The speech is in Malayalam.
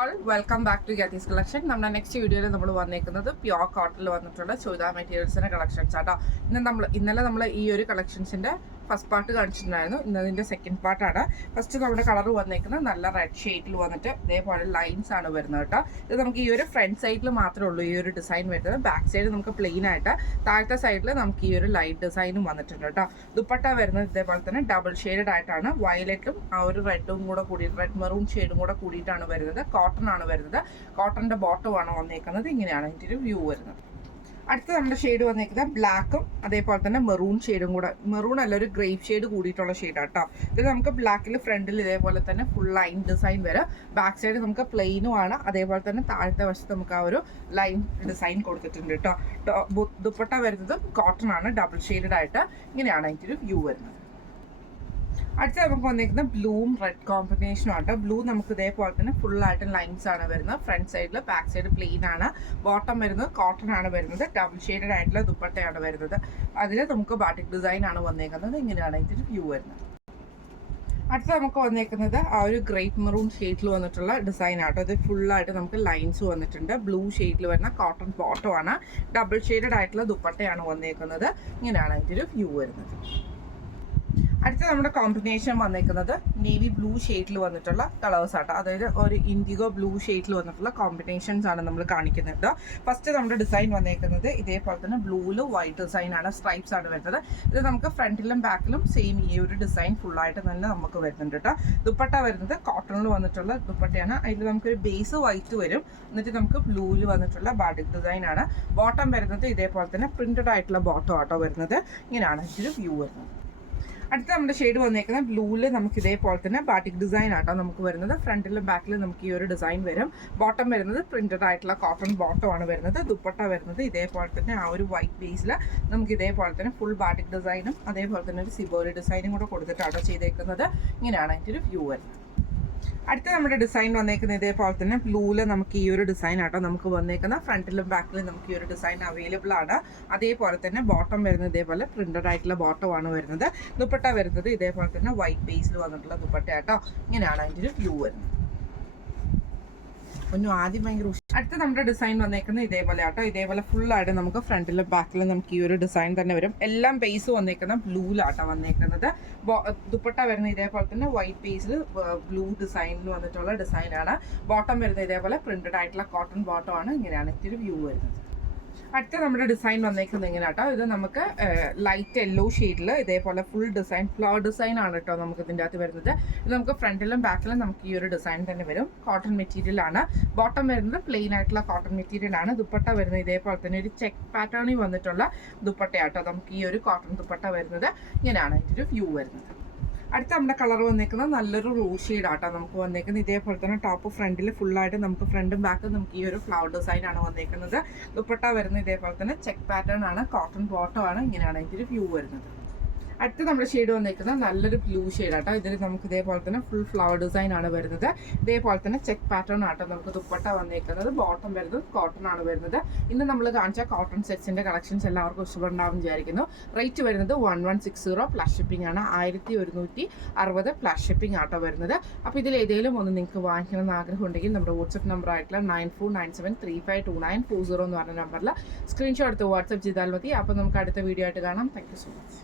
ഓൾ വെൽക്കം ബാക്ക് ടു ഗാത്തീസ് കളക്ഷൻ. നമ്മുടെ നെക്സ്റ്റ് വീഡിയോയിൽ നമ്മൾ വന്നേക്കുന്നത് പ്യോർ കോട്ടണിൽ വന്നിട്ടുള്ള ചുരിദാർ മെറ്റീരിയൽസിന്റെ കളക്ഷൻസ് ആട്ടോ. ഇന്നലെ നമ്മൾ ഈ ഒരു കളക്ഷൻസിന്റെ ഫസ്റ്റ് പാർട്ട് കാണിച്ചിട്ടുണ്ടായിരുന്നു. ഇന്നതിന്റെ സെക്കൻഡ് പാർട്ടാണ്. ഫസ്റ്റ് നമ്മുടെ കളർ വന്നേക്കുന്നത് നല്ല റെഡ് ഷെയ്ഡിൽ വന്നിട്ട് ഇതേപോലെ ലൈൻസ് ആണ് വരുന്നത് കേട്ടോ. ഇത് നമുക്ക് ഈ ഒരു ഫ്രണ്ട് സൈഡിൽ മാത്രമേ ഉള്ളൂ ഈ ഒരു ഡിസൈൻ വരുന്നത്. ബാക്ക് സൈഡ് നമുക്ക് പ്ലെയിൻ ആയിട്ട്, താഴത്തെ സൈഡിൽ നമുക്ക് ഈ ഒരു ലൈറ്റ് ഡിസൈനും വന്നിട്ടുണ്ട് കേട്ടോ. ദുപ്പട്ട വരുന്നത് ഇതേപോലെ തന്നെ ഡബിൾ ഷെയ്ഡഡ് ആയിട്ടാണ്. വയലറ്റും ആ ഒരു റെഡും കൂടെ കൂടി, റെഡ് മെറൂൺ ഷെയ്ഡും കൂടെ കൂടിയിട്ടാണ് വരുന്നത്. കോട്ടൺ ആണ് വരുന്നത്. കോട്ടണിന്റെ ബോട്ടം ആണ് വന്നേക്കുന്നത്. ഇങ്ങനെയാണ് ഇതിന്റെ ഒരു വ്യൂ വരുന്നത്. അടുത്ത നമ്മുടെ ഷെയ്ഡ് വന്നേക്കുന്നത് ബ്ലാക്കും അതേപോലെ തന്നെ മെറൂൺ ഷെയ്ഡും കൂടെ, മെറൂൺ അല്ല ഒരു ഗ്രേപ്പ് ഷെയ്ഡ് കൂടിയിട്ടുള്ള ഷെയ്ഡാണ് കേട്ടോ. ഇത് നമുക്ക് ബ്ലാക്കിൽ ഫ്രണ്ടിൽ ഇതേപോലെ തന്നെ ഫുൾ ലൈൻ ഡിസൈൻ വരും. ബാക്ക് സൈഡ് നമുക്ക് പ്ലെയിനും ആണ്. അതേപോലെ തന്നെ താഴത്തെ വശത്ത് നമുക്ക് ആ ഒരു ലൈൻ ഡിസൈൻ കൊടുത്തിട്ടുണ്ട് കേട്ടോ. ദുപ്പട്ട വരുന്നത് കോട്ടൺ ആണ്, ഡബിൾ ഷെയ്ഡഡ് ആയിട്ട്. ഇങ്ങനെയാണ് അതിൻ്റെ ഒരു വ്യൂ വരുന്നത്. അടുത്ത നമുക്ക് വന്നിരിക്കുന്ന ബ്ലൂവും റെഡ് കോമ്പിനേഷനും ആട്ടോ. ബ്ലൂ നമുക്ക് ഇതേപോലെ തന്നെ ഫുള്ളായിട്ട് ലൈൻസ് ആണ് വരുന്നത്. ഫ്രണ്ട് സൈഡിൽ, ബാക്ക് സൈഡ് പ്ലെയിൻ ആണ്. ബോട്ടം വരുന്നത് കോട്ടൺ ആണ് വരുന്നത്. ഡബിൾ ഷെയ്ഡഡ് ആയിട്ടുള്ള ദുപ്പട്ടയാണ് വരുന്നത്. അതിൽ നമുക്ക് ബാട്ടിക് ഡിസൈൻ ആണ് വന്നേക്കുന്നത്. ഇങ്ങനെയാണ് ഇതിൻ്റെ വ്യൂ വരുന്നത്. അടുത്ത നമുക്ക് വന്നേക്കുന്നത് ആ ഒരു ഗ്രേപ്പ് മെറൂൺ ഷെയ്ഡിൽ വന്നിട്ടുള്ള ഡിസൈൻ ആട്ടോ. ഇത് ഫുള്ളായിട്ട് നമുക്ക് ലൈൻസ് വന്നിട്ടുണ്ട്. ബ്ലൂ ഷെയ്ഡിൽ വരുന്ന കോട്ടൺ ബോട്ടം ആണ്. ഡബിൾ ഷെയ്ഡഡ് ആയിട്ടുള്ള ദുപ്പട്ടയാണ് വന്നേക്കുന്നത്. ഇങ്ങനെയാണ് ഇതിൻ്റെ ഒരു വ്യൂ വരുന്നത്. അടുത്ത നമ്മുടെ കോമ്പിനേഷൻ വന്നേക്കുന്നത് നേവി ബ്ലൂ ഷെയ്ഡിൽ വന്നിട്ടുള്ള കളേഴ്സ് ആട്ടോ. അതായത് ഒരു ഇൻഡിഗോ ബ്ലൂ ഷെയ്ഡിൽ വന്നിട്ടുള്ള കോമ്പിനേഷൻസ് ആണ് നമ്മൾ കാണിക്കുന്നത്. ഫസ്റ്റ് നമ്മുടെ ഡിസൈൻ വന്നേക്കുന്നത് ഇതേപോലെ തന്നെ ബ്ലൂവിൽ വൈറ്റ് ഡിസൈൻ ആണ്, സ്ട്രൈപ്സ് ആണ് വരുന്നത്. ഇത് നമുക്ക് ഫ്രണ്ടിലും ബാക്കിലും സെയിം ഈ ഒരു ഡിസൈൻ ഫുള്ളായിട്ട് തന്നെ നമുക്ക് വരുന്നുണ്ട് കേട്ടോ. ദുപ്പട്ട വരുന്നത് കോട്ടണിൽ വന്നിട്ടുള്ള ദുപ്പട്ടയാണ്. അതിൽ നമുക്കൊരു ബേസ് വൈറ്റ് വരും. എന്നിട്ട് നമുക്ക് ബ്ലൂവിൽ വന്നിട്ടുള്ള ബാഡിക് ഡിസൈൻ ആണ്. ബോട്ടം വരുന്നത് ഇതേപോലെ തന്നെ പ്രിന്റഡ് ആയിട്ടുള്ള ബോട്ടം ആട്ടോ വരുന്നത്. ഇങ്ങനെയാണ് ഇതിൻ്റെ വ്യൂ വരുന്നത്. അടുത്ത നമ്മുടെ ഷെയ്ഡ് വന്നേക്കുന്നത് ബ്ലൂവിൽ നമുക്ക് ഇതേപോലെ തന്നെ ബാട്ടിക് ഡിസൈൻ ആട്ടോ നമുക്ക് വരുന്നത്. ഫ്രണ്ടിലും ബാക്കിലും നമുക്ക് ഈ ഒരു ഡിസൈൻ വരും. ബോട്ടം വരുന്നത് പ്രിന്റഡ് ആയിട്ടുള്ള കോട്ടൺ ബോട്ടം ആണ് വരുന്നത്. ദുപ്പട്ട വരുന്നത് ഇതേപോലെ തന്നെ ആ ഒരു വൈറ്റ് ബേസിൽ നമുക്ക് ഇതേപോലെ തന്നെ ഫുൾ ബാട്ടിക് ഡിസൈനും അതേപോലെ തന്നെ ഒരു സിബോരി ഡിസൈനും കൂടെ കൊടുത്തിട്ടാണ് ചെയ്തേക്കുന്നത്. ഇങ്ങനെയാണ് അതിൻ്റെ ഒരു വ്യൂ വരുന്നത്. അടുത്ത നമ്മുടെ ഡിസൈൻ വന്നേക്കുന്നത് ഇതേപോലെ തന്നെ ബ്ലൂവിൽ നമുക്ക് ഈ ഒരു ഡിസൈൻ ആട്ടോ നമുക്ക് വന്നേക്കുന്ന. ഫ്രണ്ടിലും ബാക്കിലും നമുക്ക് ഈ ഒരു ഡിസൈൻ അവൈലബിൾ ആണ്. അതേപോലെ തന്നെ ബോട്ടം വരുന്നത് ഇതേപോലെ പ്രിന്റഡ് ആയിട്ടുള്ള ബോട്ടം ആണ് വരുന്നത്. ദുപ്പട്ട വരുന്നത് ഇതേപോലെ തന്നെ വൈറ്റ് ബേസിൽ വന്നിട്ടുള്ള ദുപ്പട്ട ആട്ടോ. ഇങ്ങനെയാണ് അതിൻ്റെ ഒരു വ്യൂ വരുന്നത്. ഒന്നും ആദ്യം ഭയങ്കര അടുത്ത നമ്മുടെ ഡിസൈൻ വന്നേക്കുന്നത് ഇതേപോലെ ആട്ടോ. ഇതേപോലെ ഫുള്ളായിട്ട് നമുക്ക് ഫ്രണ്ടിലും ബാക്കിലും നമുക്ക് ഈ ഒരു ഡിസൈൻ തന്നെ വരും. എല്ലാം ബേസ് വന്നേക്കുന്ന ബ്ലൂലാട്ടോ വന്നേക്കുന്നത്. ദുപ്പട്ട വരുന്നത് ഇതേപോലെ തന്നെ വൈറ്റ് ബേസിൽ ബ്ലൂ ഡിസൈനിൽ വന്നിട്ടുള്ള ഡിസൈനാണ്. ബോട്ടം വരുന്നത് ഇതേപോലെ പ്രിന്റഡ് ആയിട്ടുള്ള കോട്ടൺ ബോട്ടം ആണ്. ഇങ്ങനെയാണ് ഇത്തിരി വ്യൂ വരുന്നത്. അടുത്ത നമ്മുടെ ഡിസൈൻ വന്നേക്കുന്നത് എങ്ങനെ കേട്ടോ. ഇത് നമുക്ക് ലൈറ്റ് യെല്ലോ ഷെയ്ഡിൽ ഇതേപോലെ ഫുൾ ഡിസൈൻ, ഫ്ലവർ ഡിസൈൻ ആണ് കേട്ടോ നമുക്ക് ഇതിൻ്റെ അകത്ത് വരുന്നത്. ഇത് നമുക്ക് ഫ്രണ്ടിലും ബാക്കിലും നമുക്ക് ഈ ഒരു ഡിസൈൻ തന്നെ വരും. കോട്ടൺ മെറ്റീരിയൽ ആണ്. ബോട്ടം വരുന്നത് പ്ലെയിൻ ആയിട്ടുള്ള കോട്ടൺ മെറ്റീരിയൽ ആണ്. ദുപ്പട്ട വരുന്നത് ഇതേപോലെ തന്നെ ഒരു ചെക്ക് പാറ്റേണിൽ വന്നിട്ടുള്ള ദുപ്പട്ടയാട്ടോ നമുക്ക് ഈ ഒരു കോട്ടൺ ദുപ്പട്ട വരുന്നത്. ഇങ്ങനെയാണ് ഇതിൻ്റെ ഒരു വ്യൂ വരുന്നത്. അടുത്ത നമ്മുടെ കളർ വന്നേക്കുന്നത് നല്ലൊരു റോസ് ഷെയ്ഡ് ആട്ടോ നമുക്ക് വന്നേക്കുന്നത്. ഇതേപോലെ തന്നെ ടോപ്പ് ഫ്രണ്ടിൽ ഫുള്ളായിട്ട് നമുക്ക് ഫ്രണ്ടും ബാക്കും നമുക്ക് ഈ ഒരു ഫ്ലവർ ഡിസൈൻ ആണ് വന്നേക്കുന്നത്. ദുപ്പട്ട വരുന്നത് ഇതേപോലെ തന്നെ ചെക്ക് പാറ്റേൺ ആണ്, കോട്ടൺ ബോട്ടം ആണ്. ഇങ്ങനെയാണ് ഇതിൻ്റെ വ്യൂ വരുന്നത്. അടുത്ത നമ്മുടെ ഷെയ്ഡ് വന്നേക്കുന്നത് നല്ലൊരു ബ്ലൂ ഷെയ്ഡ് ആട്ടോ. ഇതിൽ നമുക്ക് ഇതേപോലെ തന്നെ ഫുൾ ഫ്ലവർ ഡിസൈൻ ആണ് വരുന്നത്. ഇതേപോലെ തന്നെ ചെക്ക് പാറ്റേൺ ആട്ടോ നമുക്ക് ദുപ്പട്ട വന്നേക്കുന്നത്. ബോട്ടം വരുന്നത് കോട്ടൺ ആണ് വരുന്നത്. ഇന്ന് നമ്മൾ കാണിച്ച കോട്ടൺ സെറ്റ്സിന്റെ കളക്ഷൻസ് എല്ലാവർക്കും ഇഷ്ടപ്പെടാൻ വിചാരിക്കുന്നു. റേറ്റ് വരുന്നത് 1160 പ്ലസ് ഷിപ്പിംഗ് ആണ്. 1160 പ്ലസ് ഷിപ്പിംഗ് ആട്ടോ വരുന്നത്. അപ്പോൾ ഇതിൽ ഏതെങ്കിലും ഒന്ന് നിങ്ങൾക്ക് വാങ്ങിക്കണമെന്ന് ആഗ്രഹം ഉണ്ടെങ്കിൽ നമ്മുടെ വാട്സ്ആപ്പ് നമ്പർ ആയിട്ടുള്ള 9497352940 എന്ന് പറഞ്ഞ നമ്പറിൽ സ്ക്രീൻഷോട്ട് എടുത്ത് വാട്സ്ആപ്പ് ചെയ്താൽ മതി. അപ്പോൾ നമുക്ക് അടുത്ത വീഡിയോ ആയിട്ട് കാണാം. Thank you so much.